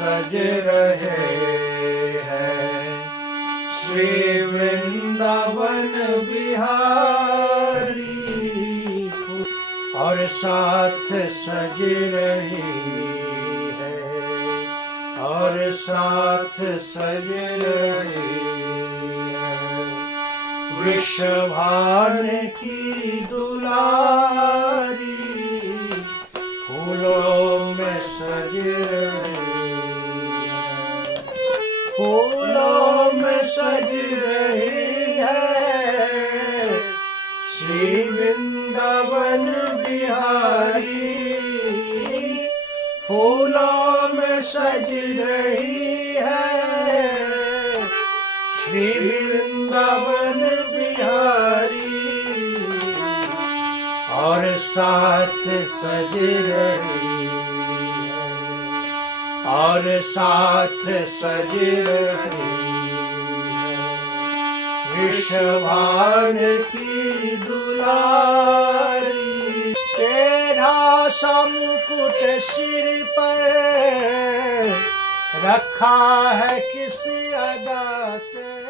सज रहे हैं। श्री वृंदावन बिहारी और साथ सज रही है, और साथ सज रही है। वृषभान की दुलारी फूलों में सज रही है, फूलों में सज रही है। श्री वृंदावन बिहारी फूलों में सज रही है। श्री वृंदावन बिहारी और साथ सज रही है, और साथ सज रही है। वृषभान की दुलारी तेरा सा मुकुट सिर पर रखा है किस अदा से।